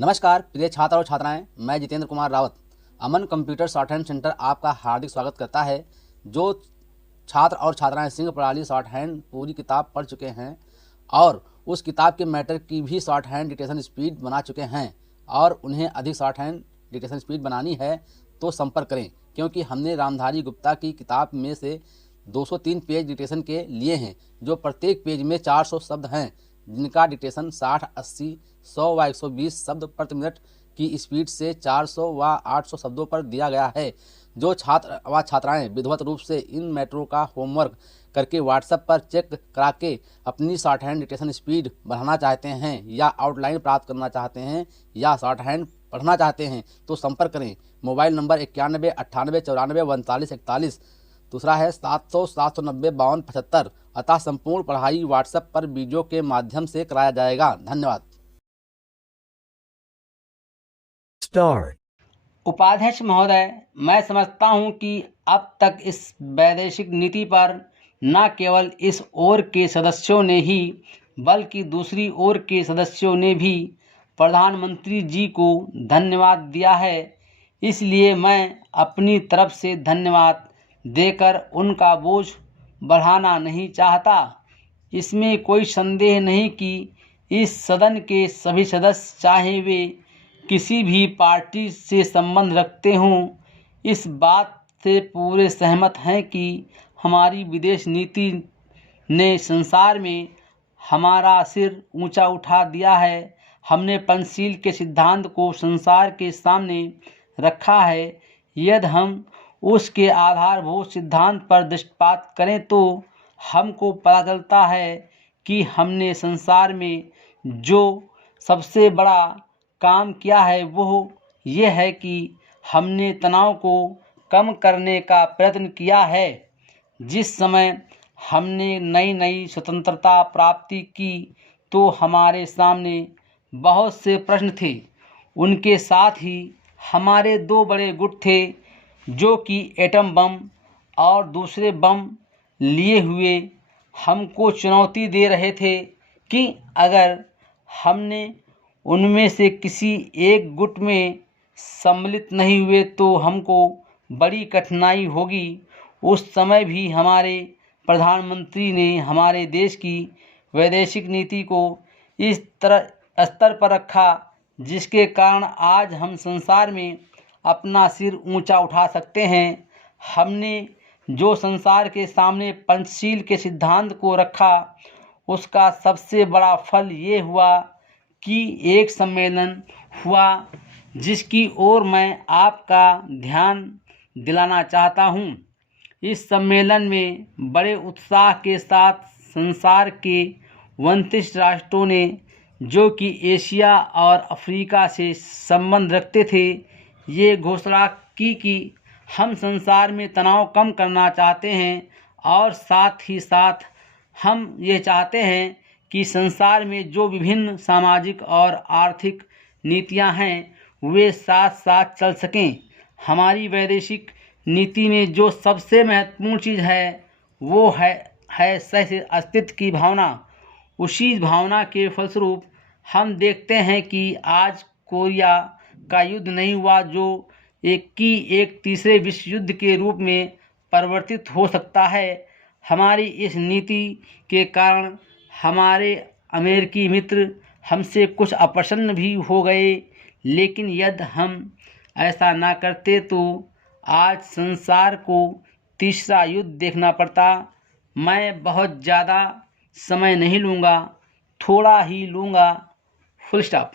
नमस्कार प्रिय छात्र और छात्राएं, मैं जितेंद्र कुमार रावत अमन कंप्यूटर शॉर्ट हैंड सेंटर आपका हार्दिक स्वागत करता है। जो छात्र और छात्राएं सिंह प्रणाली शॉर्ट हैंड पूरी किताब पढ़ चुके हैं और उस किताब के मैटर की भी शॉर्ट हैंड डिक्टेशन स्पीड बना चुके हैं और उन्हें अधिक शॉर्ट हैंड डिक्टेशन स्पीड बनानी है तो संपर्क करें, क्योंकि हमने रामधारी गुप्ता की किताब में से 203 पेज डिक्टेशन के लिए हैं, जो प्रत्येक पेज में 400 शब्द हैं, जिनका डिक्टेशन 60, 80, 100 व 120 शब्द प्रति मिनट की स्पीड से 400 व 800 शब्दों पर दिया गया है। जो छात्र व छात्राएं विधिवत रूप से इन मैटरों का होमवर्क करके व्हाट्सएप पर चेक करा के अपनी शॉर्ट हैंड डिक्टेशन स्पीड बढ़ाना चाहते हैं या आउटलाइन प्राप्त करना चाहते हैं या शॉर्ट हैंड पढ़ना चाहते हैं तो संपर्क करें। मोबाइल नंबर 91 98 94 39 41, दूसरा है 700 790 52 75। अतः संपूर्ण पढ़ाई व्हाट्सएप पर वीडियो के माध्यम से कराया जाएगा। धन्यवाद। उपाध्यक्ष महोदय, मैं समझता हूं कि अब तक इस वैदेशिक नीति पर न केवल इस ओर के सदस्यों ने ही बल्कि दूसरी ओर के सदस्यों ने भी प्रधानमंत्री जी को धन्यवाद दिया है। इसलिए मैं अपनी तरफ से धन्यवाद देकर उनका बोझ बढ़ाना नहीं चाहता। इसमें कोई संदेह नहीं कि इस सदन के सभी सदस्य, चाहे वे किसी भी पार्टी से संबंध रखते हों, इस बात से पूरे सहमत हैं कि हमारी विदेश नीति ने संसार में हमारा सिर ऊंचा उठा दिया है। हमने पंचशील के सिद्धांत को संसार के सामने रखा है। यदि हम उसके आधारभूत सिद्धांत पर दृष्टिपात करें तो हमको पता चलता है कि हमने संसार में जो सबसे बड़ा काम किया है वो ये है कि हमने तनाव को कम करने का प्रयत्न किया है। जिस समय हमने नई नई स्वतंत्रता प्राप्ति की तो हमारे सामने बहुत से प्रश्न थे। उनके साथ ही हमारे दो बड़े गुट थे जो कि एटम बम और दूसरे बम लिए हुए हमको चुनौती दे रहे थे कि अगर हमने उनमें से किसी एक गुट में सम्मिलित नहीं हुए तो हमको बड़ी कठिनाई होगी। उस समय भी हमारे प्रधानमंत्री ने हमारे देश की वैदेशिक नीति को इस तरह स्तर पर रखा जिसके कारण आज हम संसार में अपना सिर ऊंचा उठा सकते हैं। हमने जो संसार के सामने पंचशील के सिद्धांत को रखा, उसका सबसे बड़ा फल ये हुआ कि एक सम्मेलन हुआ जिसकी ओर मैं आपका ध्यान दिलाना चाहता हूँ। इस सम्मेलन में बड़े उत्साह के साथ संसार के 29 राष्ट्रों ने, जो कि एशिया और अफ्रीका से संबंध रखते थे, ये घोषणा की कि हम संसार में तनाव कम करना चाहते हैं और साथ ही साथ हम ये चाहते हैं कि संसार में जो विभिन्न सामाजिक और आर्थिक नीतियां हैं वे साथ साथ चल सकें। हमारी वैदेशिक नीति में जो सबसे महत्वपूर्ण चीज़ है वो है सह अस्तित्व की भावना। उसी भावना के फलस्वरूप हम देखते हैं कि आज कोरिया का युद्ध नहीं हुआ, जो एक तीसरे विश्व युद्ध के रूप में परिवर्तित हो सकता है। हमारी इस नीति के कारण हमारे अमेरिकी मित्र हमसे कुछ अप्रसन्न भी हो गए, लेकिन यदि हम ऐसा ना करते तो आज संसार को तीसरा युद्ध देखना पड़ता। मैं बहुत ज़्यादा समय नहीं लूँगा, थोड़ा ही लूँगा। Full stop.